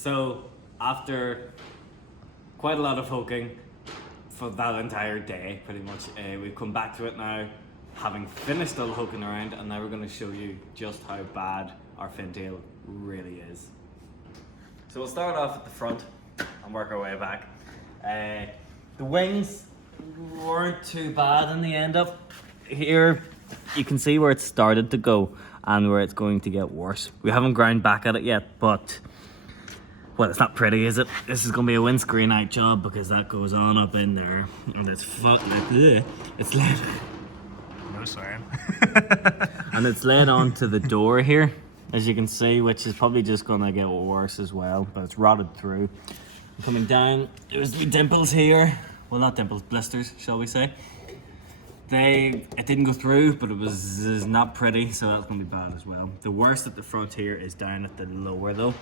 So after quite a lot of poking for that entire day, pretty much, we've come back to it now, having finished all the poking around, and now we're going to show you just how bad our Fintail really is. So we'll start off at the front and work our way back. The wings weren't too bad in the end up. Here you can see where it started to go and where it's going to get worse. We haven't ground back at it yet, but well, it's not pretty, is it? This is going to be a windscreen out job because that goes on up in there and it's it's laid. No swearing. And it's laid onto the door here, as you can see, which is probably just going to get worse as well, but it's rotted through. Coming down, there's the dimples here. Well, not dimples, blisters, shall we say. It didn't go through, but it was not pretty, so that's going to be bad as well. The worst at the front here is down at the lower though.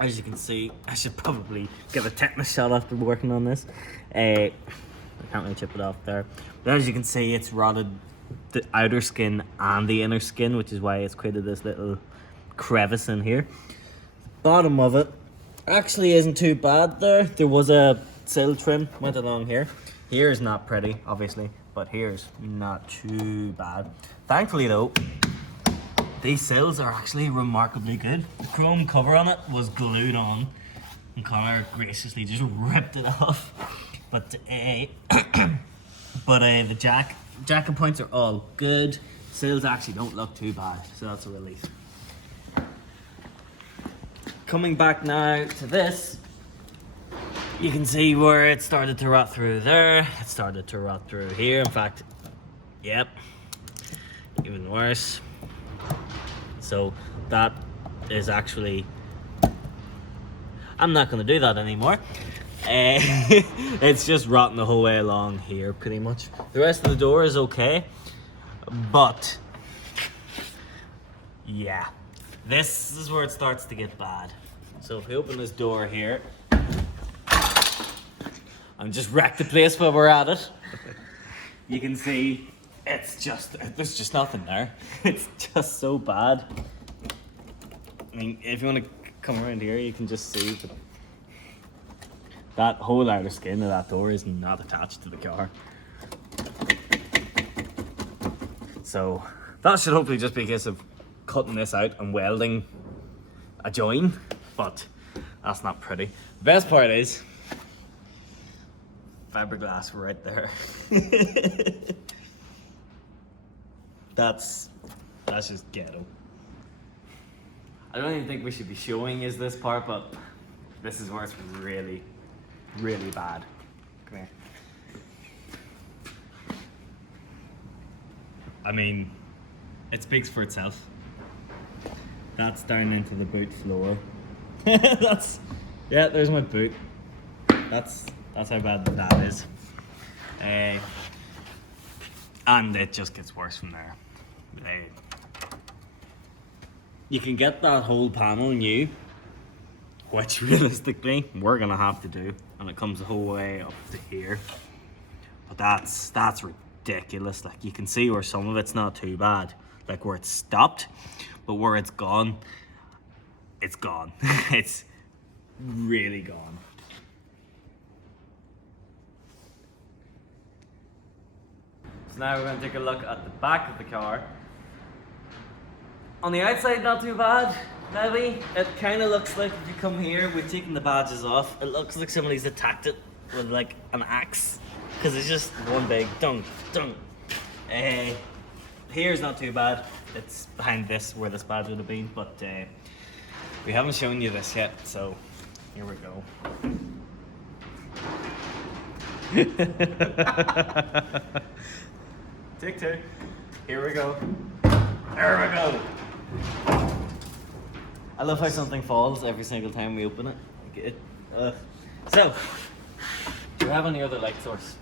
As you can see, I should probably give a tetanus shot after working on this. I can't really chip it off there. But as you can see, it's rotted the outer skin and the inner skin, which is why it's created this little crevice in here. The bottom of it actually isn't too bad there. There was a sill trim went along here. Here is not pretty, obviously, but here's not too bad. Thankfully though, these sills are actually remarkably good. The chrome cover on it was glued on and Connor graciously just ripped it off. But the jacket points are all good. Sills actually don't look too bad, so that's a relief. Coming back now to this, you can see where it started to rot through there. It started to rot through here. In fact, yep, even worse. So that is actually, I'm not going to do that anymore. It's just rotting the whole way along here pretty much. The rest of the door is okay, but yeah, this is where it starts to get bad. So if we open this door here and just wreck the place where we're at it, you can see there's just nothing there. It's just so bad. I mean, if you want to come around here, you can just see that whole outer skin of that door is not attached to the car. So that should hopefully just be a case of cutting this out and welding a join, but that's not pretty. The best part is fiberglass right there. That's just ghetto. I don't even think we should be showing is this part, but this is where it's really, really bad. Come here. I mean, it speaks for itself. That's down into the boot floor. Yeah, there's my boot. That's how bad that is. And it just gets worse from there. You can get that whole panel new, which realistically we're gonna have to do, and it comes the whole way up to here. But that's ridiculous. Like, you can see where some of it's not too bad, like where it's stopped, but where it's gone, it's gone. It's really gone. So now we're going to take a look at the back of the car. On the outside, not too bad, maybe. It kind of looks like, if you come here, we've taken the badges off, it looks like somebody's attacked it with like an axe, because it's just one big dunk, dunk. Here's not too bad. It's behind this, where this badge would have been, but we haven't shown you this yet, so here we go. Take two. Here we go. There we go. I love how something falls every single time we open it. So, do you have any other light source?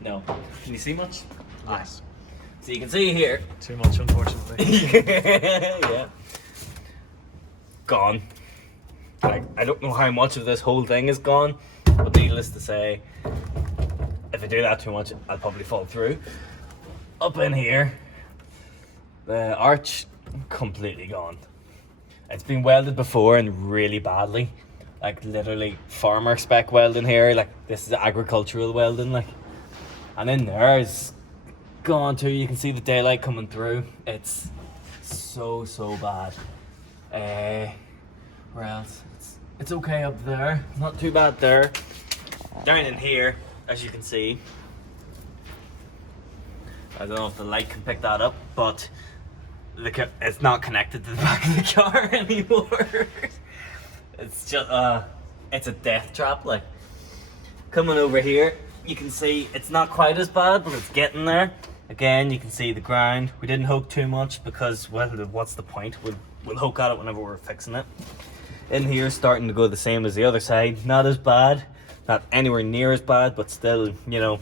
No. Can you see much? Yes. So you can see here. Too much, unfortunately. Yeah. Gone. Like, I don't know how much of this whole thing is gone, but needless to say, if I do that too much, I'll probably fall through. Up in here, the arch completely gone. It's been welded before and really badly. Like literally farmer spec welding here. Like this is agricultural welding. Like, and in there is gone too. You can see the daylight coming through. It's so bad. Where else? It's okay up there. Not too bad there. Down in here, as you can see, I don't know if the light can pick that up, but it's not connected to the back of the car anymore. It's just it's a death trap. Like, coming over here, you can see it's not quite as bad, but it's getting there. Again, you can see the ground. We didn't hook too much because, well, what's the point? We'll hook at it whenever we're fixing it. In here, starting to go the same as the other side. Not as bad, not anywhere near as bad, but still, you know,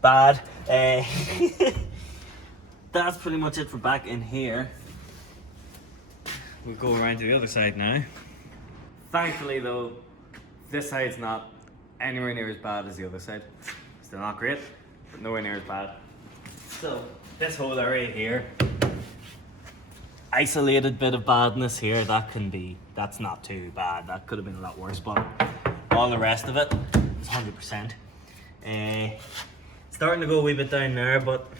bad. That's pretty much it for back in here. We'll go around to the other side now. Thankfully though, this side's not anywhere near as bad as the other side. Still not great, but nowhere near as bad. So, this whole area here, isolated bit of badness here, that's not too bad. That could have been a lot worse, but all the rest of it is 100%. Starting to go a wee bit down there, but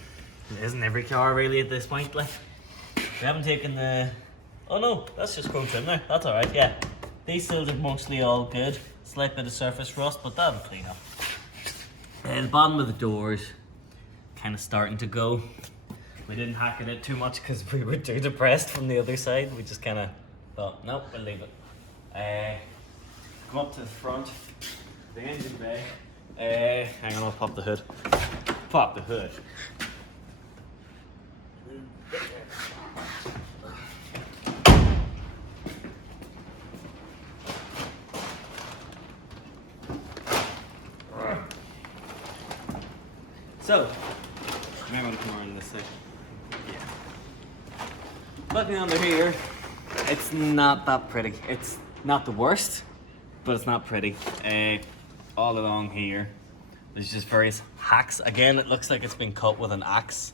it isn't every car really at this point. Like, we haven't taken the, oh no, that's just chrome trim there. That's alright, yeah. These seals are mostly all good. Slight bit of surface rust, but that'll clean up. The bottom of the doors kind of starting to go. We didn't hack at it too much because we were too depressed from the other side. We just kind of thought, nope, we'll leave it. Come up to the front, the engine bay. Hang on, I'll pop the hood. Pop the hood. So, you might want to come around this side. Yeah. Looking under here, it's not that pretty. It's not the worst, but it's not pretty. All along here, there's just various hacks. Again, it looks like it's been cut with an axe.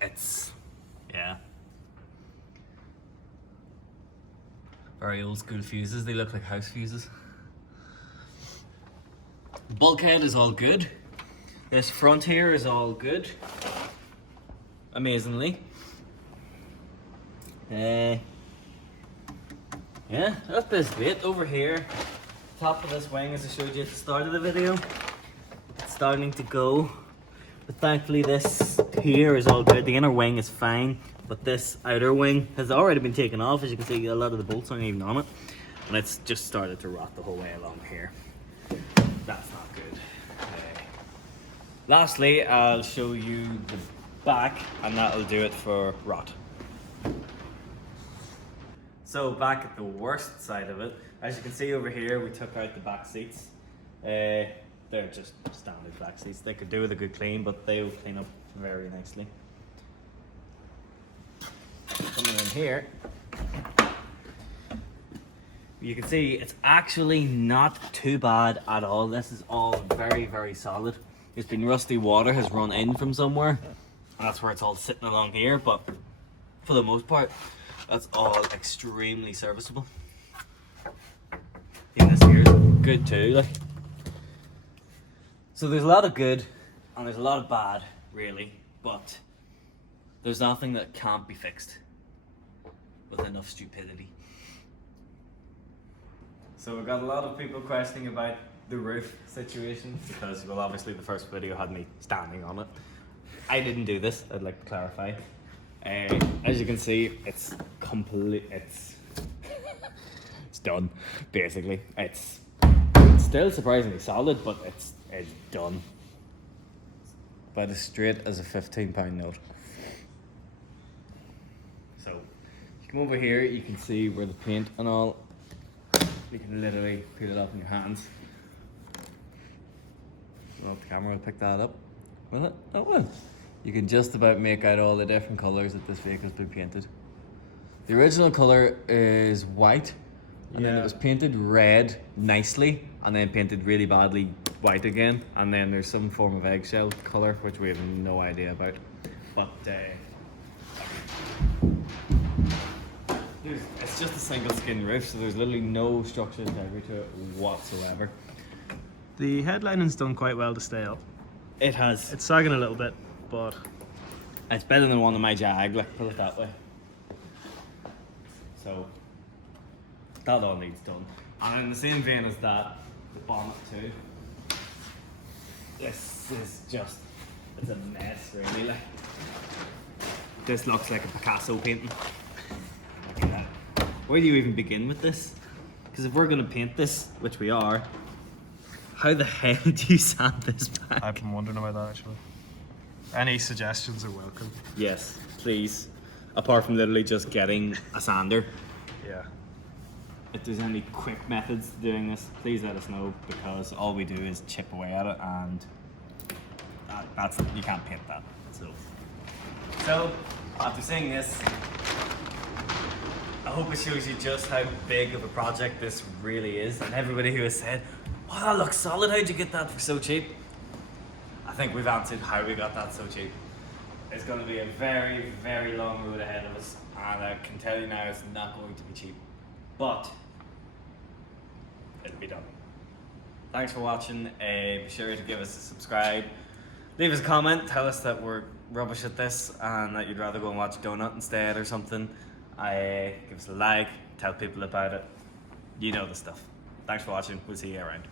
It's, yeah. Very old school fuses. They look like house fuses. Bulkhead is all good. This front here is all good. Amazingly. Yeah, that's basically it. Over here, top of this wing, as I showed you at the start of the video, it's starting to go. But thankfully this here is all good. The inner wing is fine, but this outer wing has already been taken off. As you can see, a lot of the bolts aren't even on it. And it's just started to rot the whole way along here. That's not good. Lastly, I'll show you the back, and that'll do it for rot. So back at the worst side of it, as you can see over here, we took out the back seats. They're just standard back seats. They could do with a good clean, but they will clean up very nicely. Coming in here, you can see it's actually not too bad at all. This is all very solid. It's been rusty water has run in from somewhere, and that's where it's all sitting along here, but for the most part, that's all extremely serviceable. Even this here is good too, like. So there's a lot of good, and there's a lot of bad, really, but there's nothing that can't be fixed with enough stupidity. So we've got a lot of people questioning about the roof situation, because, well, obviously the first video had me standing on it. I didn't do this, I'd like to clarify. As you can see, it's complete, it's done, basically. It's still surprisingly solid, but it's done. About as straight as a £15 note. So, you come over here, you can see where the paint and all, you can literally peel it off in your hands. I don't know if the camera will pick that up. Will it? Oh, it will. You can just about make out all the different colours that this vehicle's been painted. The original colour is white, and then it was painted red nicely, and then painted really badly white again, and then there's some form of eggshell colour, which we have no idea about. But It's just a single skin roof, so there's literally no structural integrity to it whatsoever. The headlining's done quite well to stay up. It has. It's sagging a little bit, but It's better than one of my Jag, like, put it that way. So, that all needs done. And in the same vein as that, the bonnet too. This is just, it's a mess really, like. This looks like a Picasso painting. Look at that. Where do you even begin with this? Because if we're going to paint this, which we are, how the hell do you sand this back? I've been wondering about that actually. Any suggestions are welcome. Yes, please. Apart from literally just getting a sander. Yeah. If there's any quick methods to doing this, please let us know, because all we do is chip away at it, and that's you can't paint that. So after seeing this, I hope it shows you just how big of a project this really is, and everybody who has said, "Oh, that looks solid. How'd you get that for so cheap?" I think we've answered how we got that so cheap. It's going to be a very, very long road ahead of us, and I can tell you now it's not going to be cheap. But it'll be done. Thanks for watching. Be sure to give us a subscribe. Leave us a comment. Tell us that we're rubbish at this and that you'd rather go and watch Donut instead or something. Give us a like. Tell people about it. You know the stuff. Thanks for watching. We'll see you around.